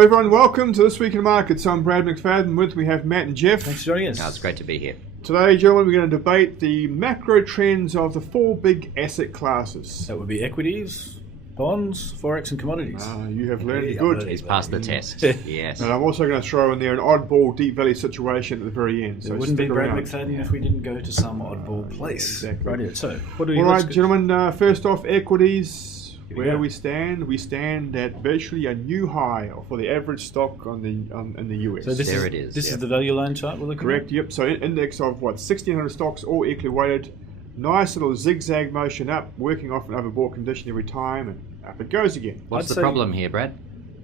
Hello everyone, welcome to This Week in Markets. I'm Brad McFadden. With me we have Matt and Jeff. Thanks for joining us. No, it's great to be here. Today, gentlemen, we're going to debate the macro trends of the four big asset classes. That would be equities, bonds, forex and commodities. You have learned Yeah, good. He's passed the test. Yes. And I'm also going to throw in there an oddball deep value situation at the very end. So it wouldn't be stick Brad around. McFadden if we didn't go to some oddball place. Exactly. Right. So, what do we? All right, let's go- gentlemen, first off, equities. Here we Where go. do we stand? We stand at virtually a new high for the average stock in the US. So this There is, it is, This yeah. is the value line chart we're looking Correct, at? yep. So index of 1,600 stocks, all equally weighted. Nice little zigzag motion up, working off an overbought condition every time, and up it goes again. What's I'd the say- problem here, Brad?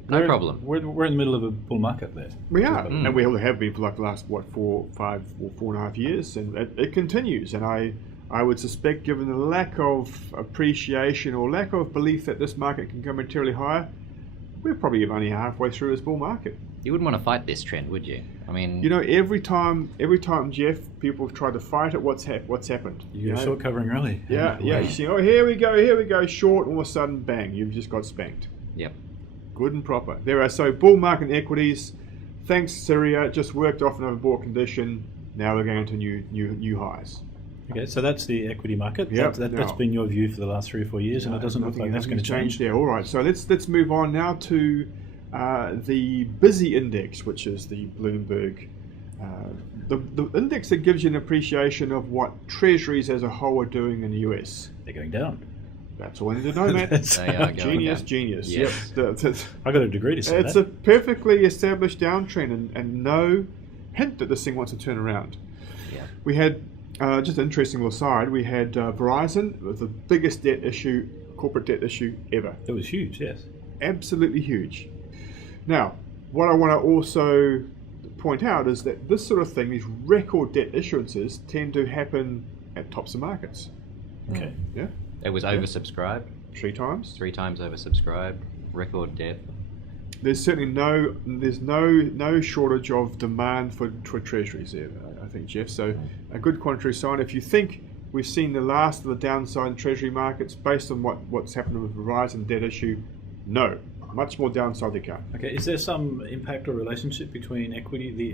No We're- problem. We're in the middle of a bull market there. We are, Mm. and we have been for like the last, 4.5 years, and it continues. And I would suspect, given the lack of appreciation or lack of belief that this market can go materially higher, we're probably only halfway through this bull market. You wouldn't want to fight this trend, would you? I mean, You know, every time, Jeff, people have tried to fight it. What's happened? You got know? a short covering rally. Yeah. You see, oh, here we go, short. All of a sudden, bang! You've just got spanked. yep. Good and proper. There are so bull market equities. Thanks, Syria. Just worked off an overbought condition. Now we're going to new highs. Okay, so that's the equity market. Yep. That's Now- been your view for the last 3 or 4 years, and it doesn't look like that's going to change. there. All right. So let's move on now to the busy index, which is the Bloomberg. The index that gives you an appreciation of what treasuries as a whole are doing in the US. They're going down. That's all I need to know, Matt. They are going Genius, down. genius. Yes. Yep. I got a degree to say It's that. a perfectly established downtrend and no hint that this thing wants to turn around. Yeah. We had, just an interesting little side, we had Verizon with the biggest corporate debt issue ever. It was huge, yes. Absolutely huge. Now, what I want to also point out is that this sort of thing, these record debt issuances, tend to happen at tops of markets. Okay. Yeah? It was oversubscribed, 3 times. 3 times oversubscribed, record debt. There's certainly no shortage of demand for treasuries there, I think, Jeff. So a good contrary sign. If you think we've seen the last of the downside in treasury markets based on what's happened with the Verizon debt issue, no. Much more downside to come. Okay, is there some impact or relationship between the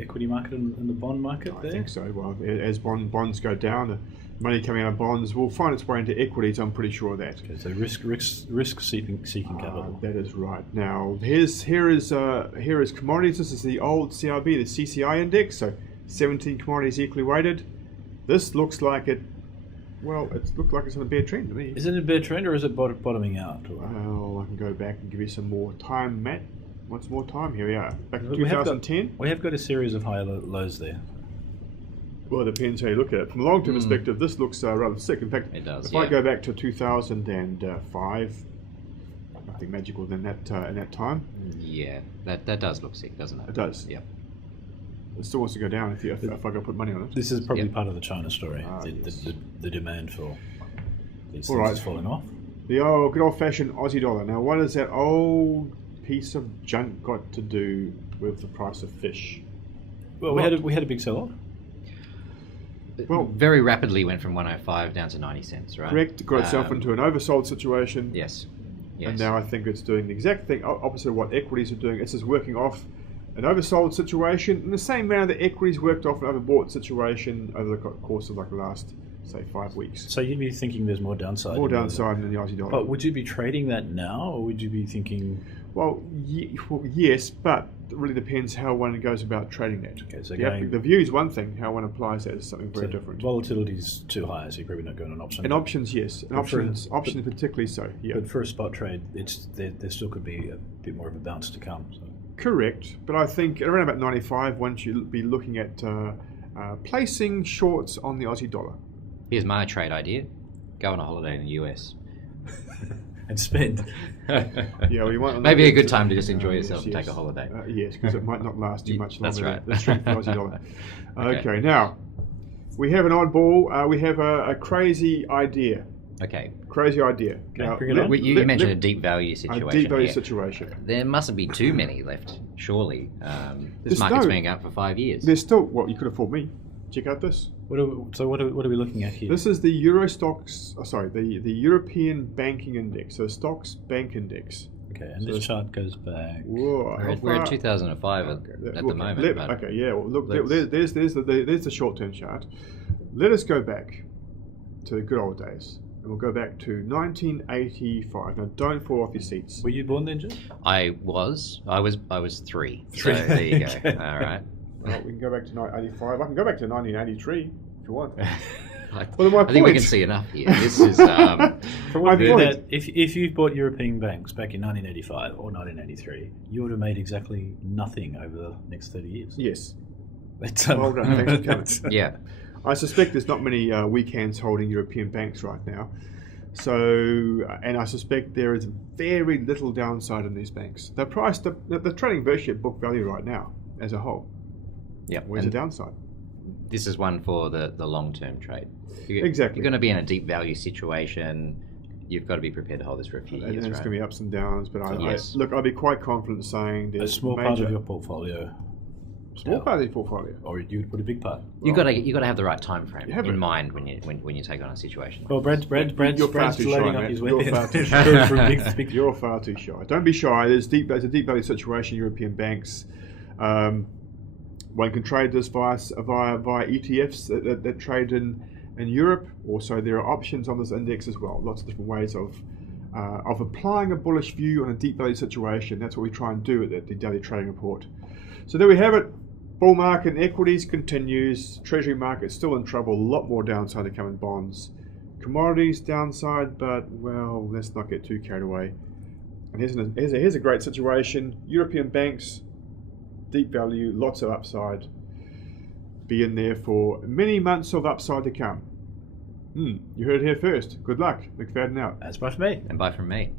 equity market and the bond market there? I think so. Well, as bonds go down, the money coming out of bonds will find its way into equities. I'm pretty sure of that. Okay, so risk seeking capital. That is right. Now, here is commodities. This is the old CRB, the CCI index. So 17 commodities equally weighted. This looks like it. Well, it looks like it's on a bear trend to me. Is it a bear trend or is it bottoming out? Well, I can go back and give you some more time, Matt. Want some more time? Here we are. Back to We have 2010. We have got a series of high lows there. Well, it depends how you look at it. From a long-term perspective, this looks rather sick. In fact, It does, if yeah. I go back to 2005, nothing magical than that in that time. Yeah, that does look sick, doesn't it? It does. Yep. It still wants to go down if I go put money on it. This is probably Yep. part of the China story. Yes. The demand for these All things right. is falling off. The good old-fashioned Aussie dollar. Now, what has that old piece of junk got to do with the price of fish? Well, we had a big sell-off. Well, Very rapidly went from 105 down to 90 cents, right? correct. Got itself into an oversold situation. Yes. And now I think it's doing the exact thing opposite of what equities are doing. It's just working off an oversold situation in the same manner that equities worked off an overbought situation over the course of like the last, say, 5 weeks. So you'd be thinking there's more downside. More downside than the Aussie dollar. But would you be trading that now, or would you be thinking? Well, yes, but it really depends how one goes about trading that. Okay, so The view is one thing. How one applies that is something very different. Volatility is too high, so you're probably not going on option. And options, yes. And options particularly so. Yeah. But for a spot trade, there still could be a bit more of a bounce to come. So. Correct, but I think at around about 95, one should be looking at placing shorts on the Aussie dollar. Here's my trade idea. Go on a holiday in the US. And spend. Yeah, we might Maybe a good time to just enjoy yourself and take a holiday. Yes, because it might not last too much longer. That's right. The strength of the Aussie dollar. Okay. Okay, now we have an oddball. We have a crazy idea. Okay. Crazy idea. Okay, Now, bring it on. You mentioned a deep value a situation. deep value here. situation. There mustn't be too many left, surely. This There's market's no- been out for 5 years. There's still. Well, you could have fooled me. Check out this. What are we looking at here? This is the Euro stocks. The European Banking Index. So stocks bank index. Okay, and So this chart goes back. Whoa, how We're in far- 2005 at Okay, the moment. but okay, yeah. Well, look, let's- there's the short-term chart. Let us go back to the good old days, and we'll go back to 1985. Now, don't fall off your seats. Were you born then, Jeff? I was 3. Three. So there you go. Okay. All right. Well, we can go back to 1985. I can go back to 1983 if you want. I, Well, my I think we point- can see enough here. This is My Yeah, point. that if you bought European banks back in 1985 or 1983, you would have made exactly nothing over the next 30 years. Yes. But, Well done. Thanks for coming. yeah. I suspect there's not many weak hands holding European banks right now. So, and I suspect there is very little downside in these banks. They're priced, they're trading virtually at book value right now as a whole. Yeah. Where's the downside? This is one for the long-term trade. Exactly. You're going to be in a deep value situation. You've got to be prepared to hold this for a few And years, there's right? going to be ups and downs, but Yes. look, I'd be quite confident saying a there's small major, part of your portfolio, small part of your portfolio. or you would put a big part. You got to have the right time frame You have in it. mind when you take on a situation. Well, Brad's You're far too loading shy, up mate. his You're weapon. far too Going for a big You're far too shy. Don't be shy. There's a deep value situation. European banks. One can trade this via ETFs that trade in Europe. Also, there are options on this index as well. Lots of different ways of applying a bullish view on a deep value situation. That's what we try and do at the daily trading report. So there we have it. Bull market in equities continues. Treasury market still in trouble. A lot more downside to come in bonds. Commodities downside, but well, let's not get too carried away. And here's a great situation. European banks, deep value, lots of upside. Be in there for many months of upside to come. You heard it here first. Good luck. McFadden out. That's by for me. And buy from me.